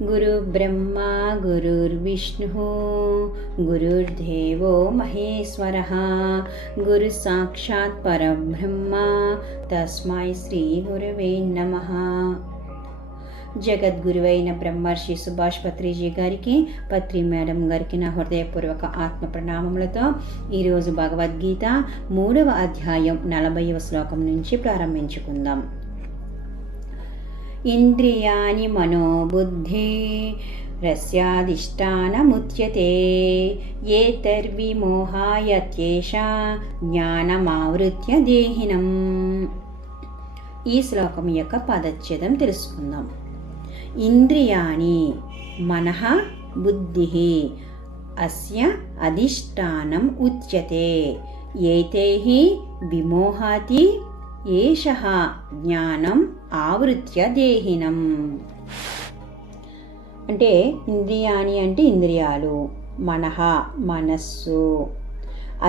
गुरुर्ब्रह्मा गुरुर्विष्णुः गुरुर्देवो महेश्वरः गुरुसाक्षात् परब्रह्म तस्मै శ్రీ గురవే నమః. జగద్గురువైన బ్రహ్మర్షి సుభాష్ పత్రిజీ గారికి, పత్రి మేడం గారికి నా హృదయపూర్వక ఆత్మ ప్రణామములతో ఈరోజు భగవద్గీత 3వ అధ్యాయం 40వ శ్లోకం నుంచి ప్రారంభించుకుందాం. ఇంద్రియాణి మనోబుద్ధి రస్యాధిష్టానముచ్యతే ఏతర్విమోహాయత్యేషా జ్ఞానమావృత్య దేహినం. ఈ శ్లోకం యొక్క పదచ్ఛేదం తెలుసుకుందాం. ఇంద్రియాణి మనః బుద్ధిః అస్య అధిష్టానం ఉచ్యతే ఏతైః విమోహాతి ఏషః జ్ఞానం ఆవృత్య దేహినం. అంటే ఇంద్రియాణి అంటే ఇంద్రియాలు, మనః మనస్సు,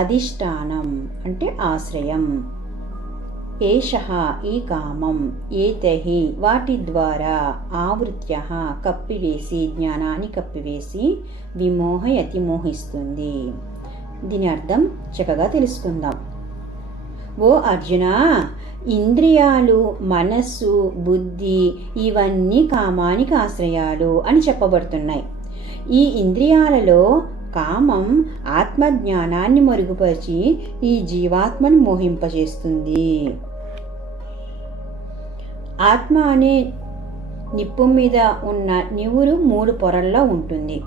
అధిష్టానం అంటే ఆశ్రయం, ఏషః ఈ కామం, ఏతైః వాటి ద్వారా, ఆవృత్య కప్పివేసి, జ్ఞానాన్ని కప్పివేసి, విమోహయతి మోహిస్తుంది. దీని అర్థం చక్కగా తెలుసుకుందాం. ఓ అర్జున, ఇంద్రియాలు, మనస్సు, బుద్ధి ఇవన్నీ కామానికి ఆశ్రయాలు అని చెప్పబడుతున్నాయి. ఈ ఇంద్రియాలలో కామం ఆత్మజ్ఞానాన్ని మరుగుపరిచి ఈ జీవాత్మను మోహింపజేస్తుంది. ఆత్మ అనే నిప్పు మీద ఉన్న నివురు 3 పొరల్లో ఉంటుంది.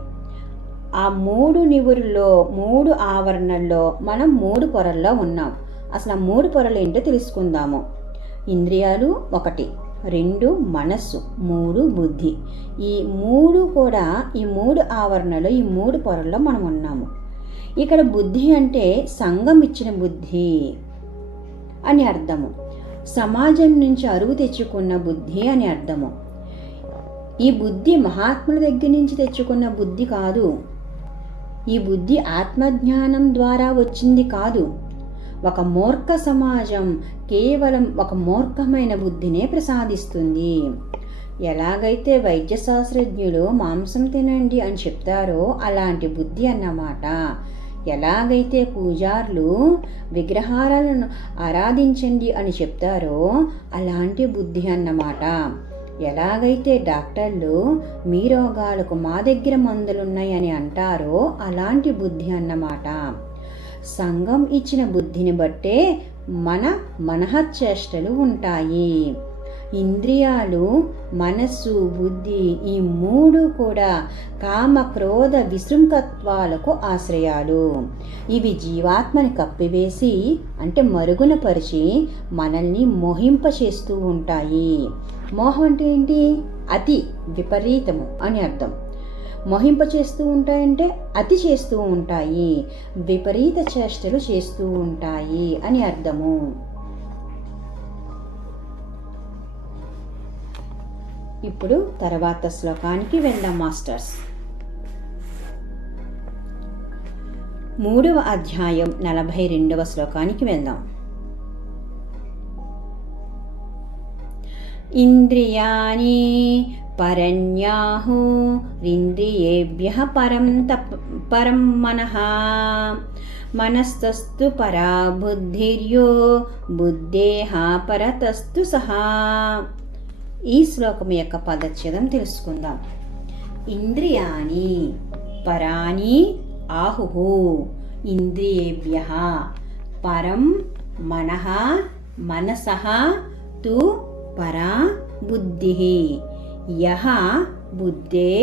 ఆ 3 నివురులో 3 ఆవరణల్లో మనం 3 పొరల్లో ఉన్నాం. అసలు 3 పొరలు ఏంటో తెలుసుకుందాము. ఇంద్రియాలు 1, 2 మనస్సు, 3 బుద్ధి. ఈ 3 కూడా ఈ 3 ఆవరణలో ఈ 3 పొరల్లో మనం ఉన్నాము. ఇక్కడ బుద్ధి అంటే సంఘం ఇచ్చిన బుద్ధి అని అర్థము. సమాజం నుంచి అరువు తెచ్చుకున్న బుద్ధి అని అర్థము. ఈ బుద్ధి మహాత్ముల దగ్గర నుంచి తెచ్చుకున్న బుద్ధి కాదు. ఈ బుద్ధి ఆత్మజ్ఞానం ద్వారా వచ్చింది కాదు. ఒక మూర్ఖ సమాజం కేవలం ఒక మూర్ఖమైన బుద్ధినే ప్రసాదిస్తుంది. ఎలాగైతే వైద్య శాస్త్రజ్ఞులు మాంసం తినండి అని చెప్తారో అలాంటి బుద్ధి అన్నమాట. ఎలాగైతే పూజారులు విగ్రహాలను ఆరాధించండి అని చెప్తారో అలాంటి బుద్ధి అన్నమాట. ఎలాగైతే డాక్టర్లు మీ రోగాలకు మా దగ్గర మందులున్నాయని అంటారో అలాంటి బుద్ధి అన్నమాట. సంఘం ఇచ్చిన బుద్ధిని బట్టే మన మనఃచేష్టలు ఉంటాయి. ఇంద్రియాలు, మనస్సు, బుద్ధి ఈ 3 కూడా కామ క్రోధ విశృంఖత్వాలకు ఆశ్రయాలు. ఇవి జీవాత్మని కప్పివేసి అంటే మరుగున పరిచి మనల్ని మోహింపచేస్తూ ఉంటాయి. మోహం అంటే ఏంటి? అతి, విపరీతము అని అర్థం. మోహింప చేస్తూ ఉంటాయంటే అతి చేస్తూ ఉంటాయి, విపరీత చేష్టలు చేస్తూ ఉంటాయి అని అర్థము. ఇప్పుడు తర్వాత శ్లోకానికి వెళ్దాం మాస్టర్స్. 3వ అధ్యాయం 42వ శ్లోకానికి వెళ్దాం. ఇంద్రియాణి పరన్యాహురింద్రియేభ్యః పరం మనః మనస్తస్తు పరా బుద్ధిర్యో బుద్ధేః పరతస్తు సహా. ఈ శ్లోకం యొక్క పదచ్ఛేదం తెలుసుకుందాం. ఇంద్రియాణి పరాని ఆహుః ఇంద్రియేభ్యః పరం మనః మనసః తు పరా బుద్ధిః యః బుద్ధే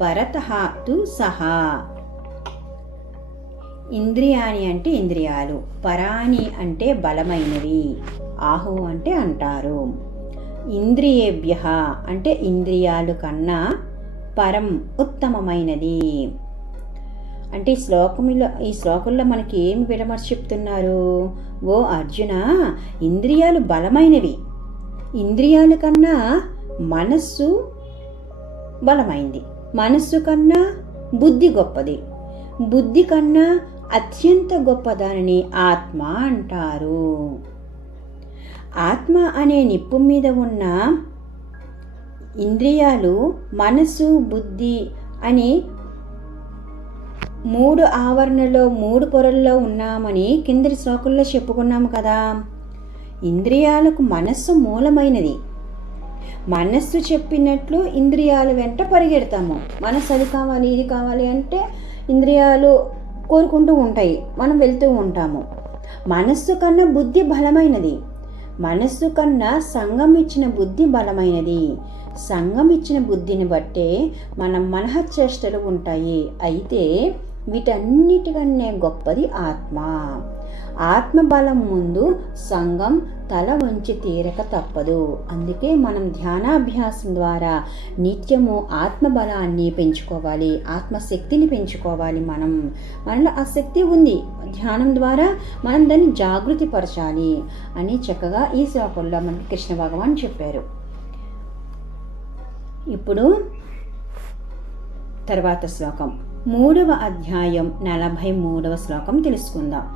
పరతః తు సహా. ఇంద్రియాణి అంటే ఇంద్రియాలు, పరాని అంటే బలమైనవి, ఆహు అంటే అంటారు. ఇంద్రియేభ్యః అంటే ఇంద్రియాలు కన్నా పరం ఉత్తమమైనది. అంటే ఈ శ్లోకంలో మనకి ఏమి విడమర్చి చెప్తున్నారు? ఓ అర్జున, ఇంద్రియాలు బలమైనవి. ఇంద్రియాల కన్నా మనస్సు బలమైంది. మనస్సు కన్నా బుద్ధి గొప్పది. బుద్ధి కన్నా అత్యంత గొప్పదానిని ఆత్మ అంటారు. ఆత్మ అనే నిప్పు మీద ఉన్న ఇంద్రియాలు, మనసు, బుద్ధి అని 3 ఆవరణలో 3 పొరల్లో ఉన్నామని కిందటి శ్లోకంలో చెప్పుకున్నాము కదా. ఇంద్రియాలకు మనస్సు మూలమైనది. మనస్సు చెప్పినట్లు ఇంద్రియాల వెంట పరిగెడతాము. మనస్సు అది కావాలి ఇది కావాలి అంటే ఇంద్రియాలు కోరుకుంటూ ఉంటాయి, మనం వెళ్తూ ఉంటాము. మనస్సు కన్నా బుద్ధి బలమైనది. మనస్సు కన్నా సంఘం ఇచ్చిన బుద్ధి బలమైనది. సంఘం ఇచ్చిన బుద్ధిని బట్టే మన మనఃచేష్టలు ఉంటాయి. అయితే వీటన్నిటికన్నా గొప్పది ఆత్మ. ఆత్మబలం ముందు సంఘం తల వంచి తీరక తప్పదు. అందుకే మనం ధ్యానాభ్యాసం ద్వారా నిత్యము ఆత్మబలాన్ని పెంచుకోవాలి, ఆత్మశక్తిని పెంచుకోవాలి. మనలో ఆ శక్తి ఉంది. ధ్యానం ద్వారా మనం దాన్ని జాగృతి పరచాలి అని చక్కగా ఈ శ్లోకంలో మనకి కృష్ణ భగవాన్ చెప్పారు. ఇప్పుడు తర్వాత శ్లోకం 3వ అధ్యాయం 43వ శ్లోకం తెలుసుకుందాం.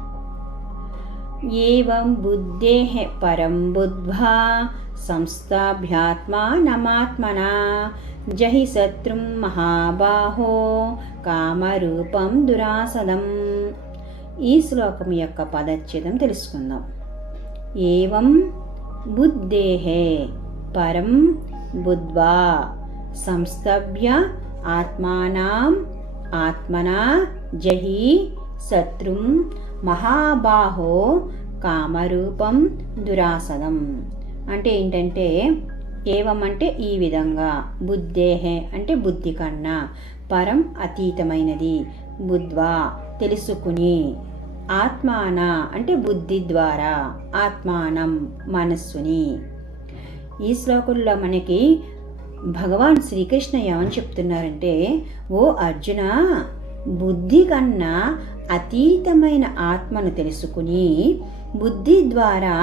ఏవం బుద్ధేః పరం బుద్ధ్వా సంస్థాభ్యాత్మానమాత్మనా జహి శత్రుం మహాబాహో కామరూపం దురాసదం. ఈ శ్లోకం యొక్క పదచ్ఛేదం తెలుసుకుందాం. ఏవం బుద్ధేః పరం బుద్ధ్వా సంస్థభ్య ఆత్మానాం ఆత్మనా జహి శత్రుం మహాబాహో కామరూపం దురాసదం. అంటే ఏంటంటే ఏవం అంటే ఈ విధంగా, బుద్ధేహ అంటే బుద్ధి కన్నా, పరం అతీతమైనది, బుద్ధ్వా తెలుసుకుని, ఆత్మాన అంటే బుద్ధి ద్వారా, ఆత్మానం మనస్సుని. ఈ శ్లోకంలో మనకి భగవాన్ శ్రీకృష్ణ ఏమని చెప్తున్నారంటే, ఓ అర్జున, బుద్ధి కన్నా అతీతమైన ఆత్మను తెలుసుకుని బుద్ధి ద్వారా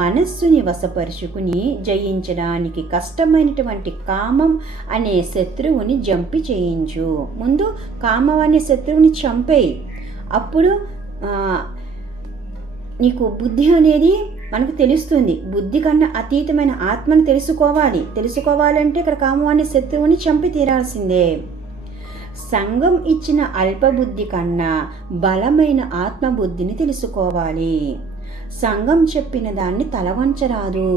మనస్సుని వశపరుచుకుని జయించడానికి కష్టమైనటువంటి కామం అనే శత్రువుని జంపి చేయించు. ముందు కామం అనే శత్రువుని చంపేయి. అప్పుడు నీకు బుద్ధి అనేది మనకు తెలుస్తుంది. బుద్ధి కన్నా అతీతమైన ఆత్మను తెలుసుకోవాలంటే ఇక్కడ కామం అనే శత్రువుని చంపి తీరాల్సిందే. సంఘం ఇచ్చిన అల్పబుద్ధి కన్నా బలమైన ఆత్మబుద్ధిని తెలుసుకోవాలి. సంఘం చెప్పిన దాన్ని తలవంచరాదు.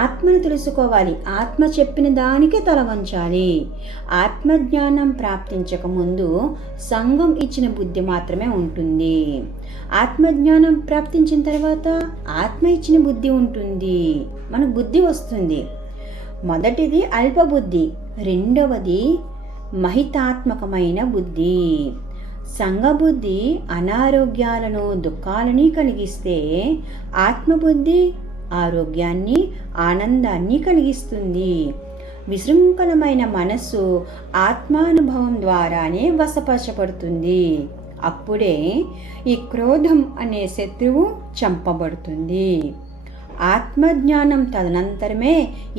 ఆత్మను తెలుసుకోవాలి. ఆత్మ చెప్పిన దానికే తలవంచాలి. ఆత్మజ్ఞానం ప్రాప్తించక ముందు సంఘం ఇచ్చిన బుద్ధి మాత్రమే ఉంటుంది. ఆత్మజ్ఞానం ప్రాప్తించిన తర్వాత ఆత్మ ఇచ్చిన బుద్ధి ఉంటుంది. మనకు బుద్ధి వస్తుంది. మొదటిది అల్పబుద్ధి, రెండవది మహితాత్మకమైన బుద్ధి. సంఘబుద్ధి అనారోగ్యాలను దుఃఖాలని కలిగిస్తే ఆత్మబుద్ధి ఆరోగ్యాన్ని ఆనందాన్ని కలిగిస్తుంది. విశృంఖలమైన మనస్సు ఆత్మానుభవం ద్వారానే వశపరచబడుతుంది. అప్పుడే ఈ క్రోధం అనే శత్రువు చంపబడుతుంది. ఆత్మజ్ఞానం తదనంతరమే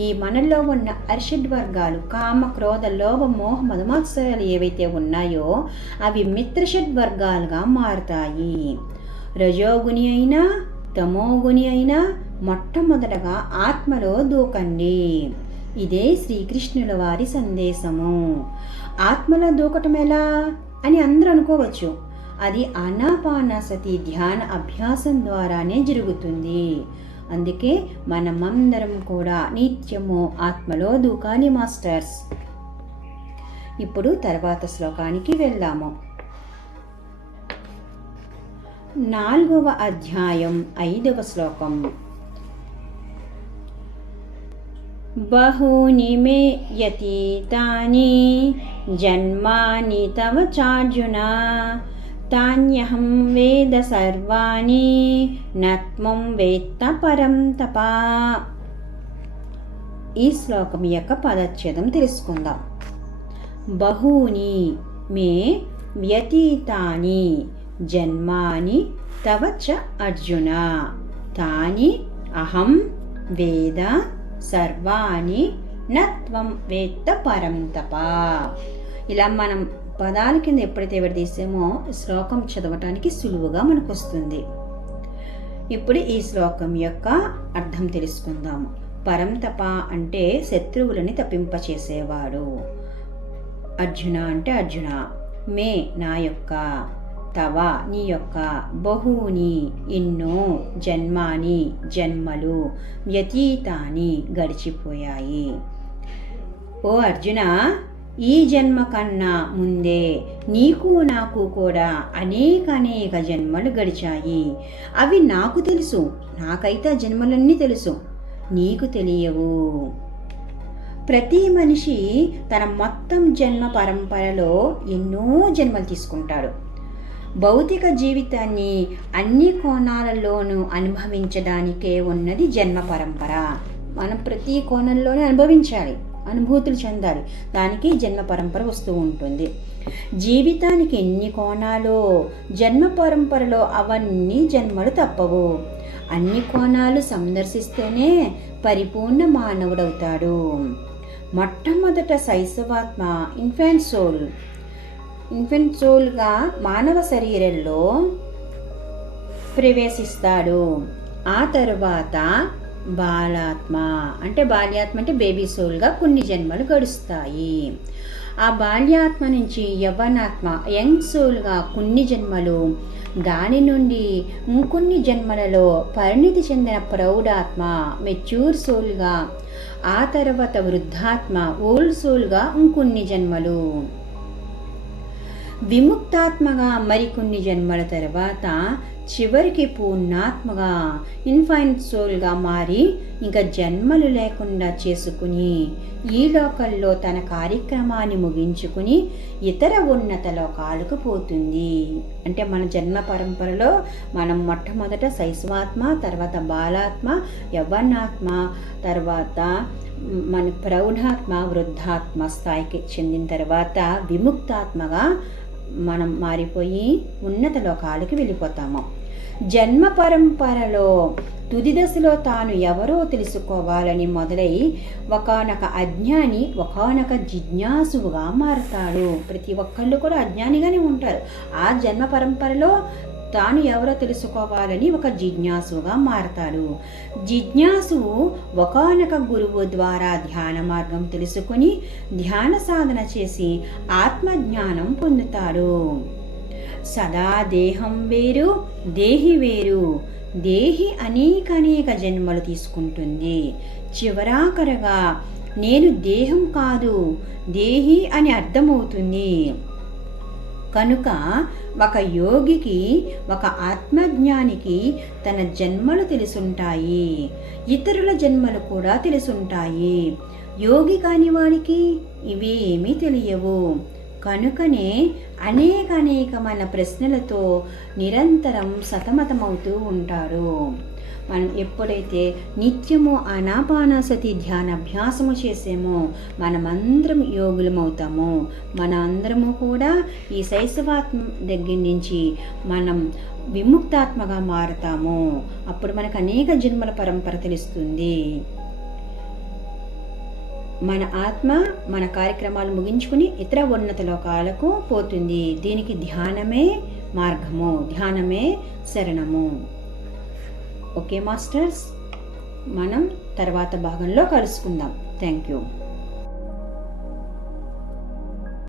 ఈ మనలో ఉన్న అరిషడ్వర్గాలు, కామ క్రోధ లోభ మోహ మదమాత్సరాలు ఏవైతే ఉన్నాయో అవి మిత్రషడ్వర్గాలుగా మారుతాయి. రజోగుని అయినా తమోగుని అయినా మొట్టమొదటగా ఆత్మలో దూకండి. ఇదే శ్రీకృష్ణుల వారి సందేశము. ఆత్మలో దూకటం ఎలా అని అందరూ అనుకోవచ్చు. అది ఆనాపానసతి ధ్యాన అభ్యాసం ద్వారానే జరుగుతుంది. అందుకే మనమందరం కూడా నిత్యము ఆత్మలో దూకాలి మాస్టర్స్. ఇప్పుడు తర్వాత శ్లోకానికి వెళ్దాము. 4వ అధ్యాయం 5వ శ్లోకం. బహూని మే యతీతాని జన్మాని తవ చార్జున తాన్యహం వేద సర్వాణి నత్వం వేత్త పరం తప. ఈ శ్లోకం యొక్క పదచ్ఛేదం తెలుసుకుందాం. బహూని మే వ్యతీతాని జన్మాని తవ చ అర్జున తాని అహం వేద సర్వాణి నత్వం వేత్త పరం తప. ఇలా మనం పదాల కింద ఎప్పుడైతే తీసామో శ్లోకం చదవటానికి సులువుగా మనకు వస్తుంది. ఇప్పుడు ఈ శ్లోకం యొక్క అర్థం తెలుసుకుందాము. పరంతప అంటే శత్రువులని తప్పింపచేసేవాడు. అర్జున అంటే అర్జున, మే నా యొక్క, తవ నీ యొక్క, బహూని ఎన్నో, జన్మాని జన్మలు, వ్యతీతాని గడిచిపోయాయి. ఓ అర్జున, ఈ జన్మ కన్నా ముందే నీకు నాకు కూడా అనేక జన్మలు గడిచాయి. అవి నాకు తెలుసు, నాకైతే ఆ జన్మలన్నీ తెలుసు, నీకు తెలియవు. ప్రతి మనిషి తన మొత్తం జన్మ పరంపరలో ఎన్నో జన్మలు తీసుకుంటాడు. భౌతిక జీవితాన్ని అన్ని కోణాలలోనూ అనుభవించడానికే ఉన్నది జన్మ పరంపర. మనం ప్రతి కోణంలోనూ అనుభవించాలి, అనుభూతులు చెందాలి. దానికి జన్మ పరంపర వస్తూ ఉంటుంది. జీవితానికి ఎన్ని కోణాలు, జన్మ పరంపరలో అవన్నీ జన్మలు తప్పవు. అన్ని కోణాలు సందర్శిస్తేనే పరిపూర్ణ మానవుడవుతాడు. మొట్టమొదట శైశవాత్మ ఇన్ఫెంట్ సోల్గా మానవ శరీరంలో ప్రవేశిస్తాడు. ఆ తరువాత బాలాత్మ అంటే బేబీ సోల్గా కొన్ని జన్మలు గడుస్తాయి. ఆ బాల్యాత్మ నుంచి యవ్వనాత్మ యంగ్ సోల్గా కొన్ని జన్మలు, దాని నుండి ఇంకొన్ని జన్మలలో పరిణితి చెందిన ప్రౌఢాత్మ మెచ్యూర్ సోల్గా, ఆ తర్వాత వృద్ధాత్మ ఓల్డ్ సోల్గా ఇంకొన్ని జన్మలు, విముక్తాత్మగా మరికొన్ని జన్మల తర్వాత చివరికి పూర్ణాత్మగా ఇన్ఫైనైట్ సోల్గా మారి ఇంకా జన్మలు లేకుండా చేసుకుని ఈ లోకల్లో తన కార్యక్రమాన్ని ముగించుకుని ఇతర ఉన్నత లోకాలకు పోతుంది. అంటే మన జన్మ పరంపరలో మనం మొట్టమొదట శైశవాత్మ, తర్వాత బాలాత్మ, యవ్వనాత్మ, తర్వాత మన ప్రౌఢాత్మ, వృద్ధాత్మ స్థాయికి చెందిన తర్వాత విముక్తాత్మగా మనం మారిపోయి ఉన్నత లోకాలకి వెళ్ళిపోతాము. జన్మ పరంపరలో తుది దశలో తాను ఎవరో తెలుసుకోవాలని మొదలై ఒకానొక అజ్ఞాని ఒకానొక జిజ్ఞాసుగా మారతాడు. ప్రతి ఒక్కళ్ళు కూడా అజ్ఞానిగానే ఉంటారు. ఆ జన్మ పరంపరలో తాను ఎవరో తెలుసుకోవాలని ఒక జిజ్ఞాసుగా మారతాడు. జిజ్ఞాసువు ఒకానొక గురువు ద్వారా ధ్యాన మార్గం తెలుసుకుని ధ్యాన సాధన చేసి ఆత్మజ్ఞానం పొందుతాడు. సదా దేహం వేరు, దేహి వేరు. దేహి అనేక జన్మలు తీసుకుంటుంది. చివరాఖరగా నేను దేహం కాదు, దేహి అని అర్థమవుతుంది. కనుక ఒక యోగికి, ఒక ఆత్మజ్ఞానికి తన జన్మలు తెలుసుంటాయి, ఇతరుల జన్మలు కూడా తెలుసుంటాయి. యోగి కాని వాడికి ఇవేమీ తెలియవు. కనుకనే అనేకమైన ప్రశ్నలతో నిరంతరం సతమతమవుతూ ఉంటారు. మనం ఎప్పుడైతే నిత్యము ఆనాపానసతి ధ్యానాభ్యాసము చేసేమో మనమందరం యోగులమవుతాము. మన అందరము కూడా ఈ శైశవాత్మ దగ్గర నుంచి మనం విముక్తాత్మగా మారుతాము. అప్పుడు మనకు అనేక జన్మల పరంపర తెలుస్తుంది. మన ఆత్మ మన కార్యక్రమాలు ముగించుకుని ఇతర ఉన్నత లోకాలకు పోతుంది. దీనికి ధ్యానమే మార్గము, ధ్యానమే శరణము. ఓకే మాస్టర్స్, మనం తర్వాత భాగంలో కలుసుకుందాం. Thank you.